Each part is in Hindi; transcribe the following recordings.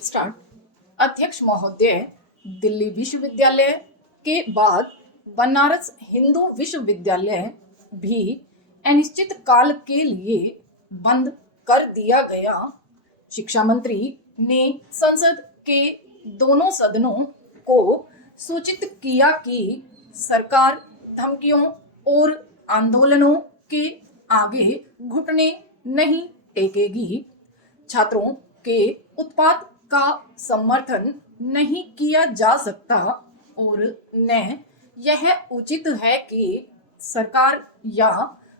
स्टार्ट। अध्यक्ष महोदय, दिल्ली विश्वविद्यालय के बाद बनारस हिंदू विश्वविद्यालय भी अनिश्चित काल के लिए बंद कर दिया गया। शिक्षा मंत्री ने संसद के दोनों सदनों को सूचित किया कि सरकार धमकियों और आंदोलनों के आगे घुटने नहीं टेकेगी। छात्रों के उत्पाद का समर्थन नहीं किया जा सकता और न यह उचित है कि सरकार या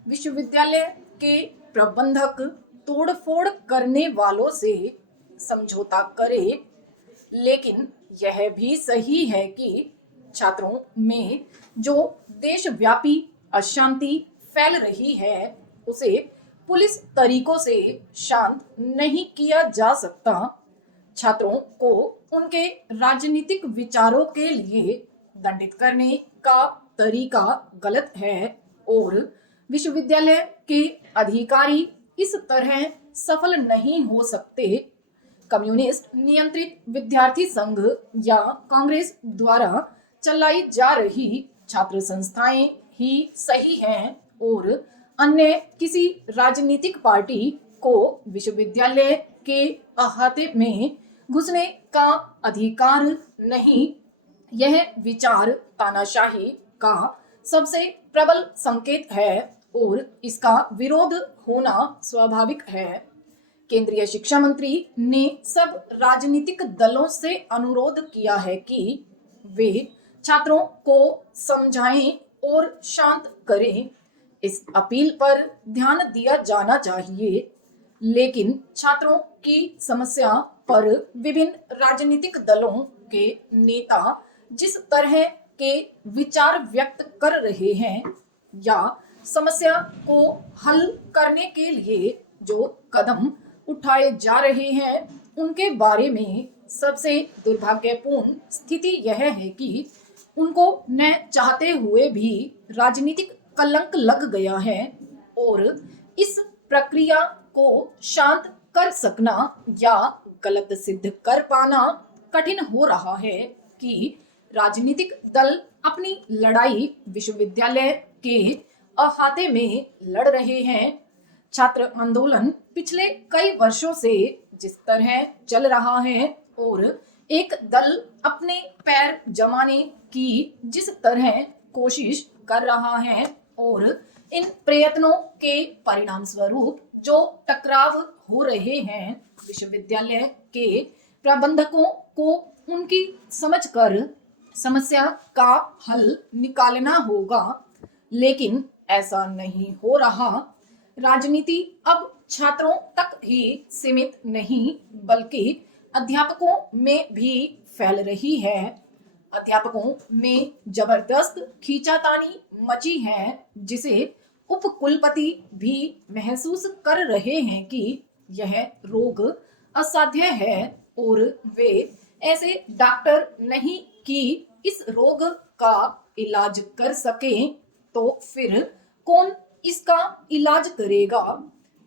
विश्वविद्यालय के प्रबंधक तोड़फोड़ करने वालों से समझौता करे। लेकिन यह भी सही है कि छात्रों में जो देशव्यापी अशांति फैल रही है उसे पुलिस तरीकों से शांत नहीं किया जा सकता। छात्रों को उनके राजनीतिक विचारों के लिए दंडित करने का तरीका गलत है और विश्वविद्यालय के अधिकारी इस तरह सफल नहीं हो सकते। कम्युनिस्ट नियंत्रित विद्यार्थी संघ या कांग्रेस द्वारा चलाई जा रही छात्र संस्थाएं ही सही हैं और अन्य किसी राजनीतिक पार्टी को विश्वविद्यालय के अहाते में घुसने का अधिकार नहीं। यह विचार तानाशाही का सबसे प्रबल संकेत है और इसका विरोध होना स्वाभाविक है। केंद्रीय शिक्षा मंत्री ने सब राजनीतिक दलों से अनुरोध किया है कि वे छात्रों को समझाएं और शांत करें। इस अपील पर ध्यान दिया जाना चाहिए, लेकिन छात्रों की समस्या पर विभिन्न राजनीतिक दलों के नेता जिस तरह के विचार व्यक्त कर रहे हैं या समस्या को हल करने के लिए जो कदम उठाए जा रहे हैं उनके बारे में सबसे दुर्भाग्यपूर्ण स्थिति यह है कि उनको न चाहते हुए भी राजनीतिक कलंक लग गया है और इस प्रक्रिया को शांत कर सकना या गलत सिद्ध कर पाना कठिन हो रहा है कि राजनीतिक दल अपनी लड़ाई विश्वविद्यालय के अहाते में लड़ रहे हैं। छात्र आंदोलन पिछले कई वर्षों से जिस तरह चल रहा है और एक दल अपने पैर जमाने की जिस तरह कोशिश कर रहा है और इन प्रयत्नों के परिणाम स्वरूप जो टकराव हो रहे हैं, विश्वविद्यालय के प्रबंधकों को उनकी समझकर समस्या का हल निकालना होगा, लेकिन ऐसा नहीं हो रहा। राजनीति अब छात्रों तक ही सीमित नहीं बल्कि अध्यापकों में भी फैल रही है। अध्यापकों में जबरदस्त खींचातानी मची है जिसे उपकुलपति भी महसूस कर रहे हैं कि यह रोग असाध्य है और वे ऐसे डॉक्टर नहीं कि इस रोग का इलाज कर सकें, तो फिर कौन इसका इलाज करेगा।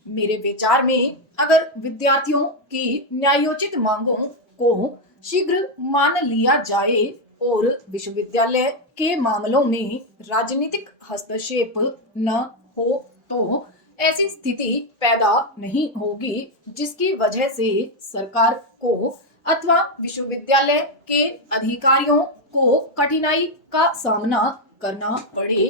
मेरे विचार में अगर विद्यार्थियों की न्यायोचित मांगों को शीघ्र मान लिया जाए और विश्वविद्यालय के मामलों में राजनीतिक हस्तक्षेप न हो तो ऐसी स्थिति पैदा नहीं होगी जिसकी वजह से सरकार को अथवा विश्वविद्यालय के अधिकारियों को कठिनाई का सामना करना पड़े।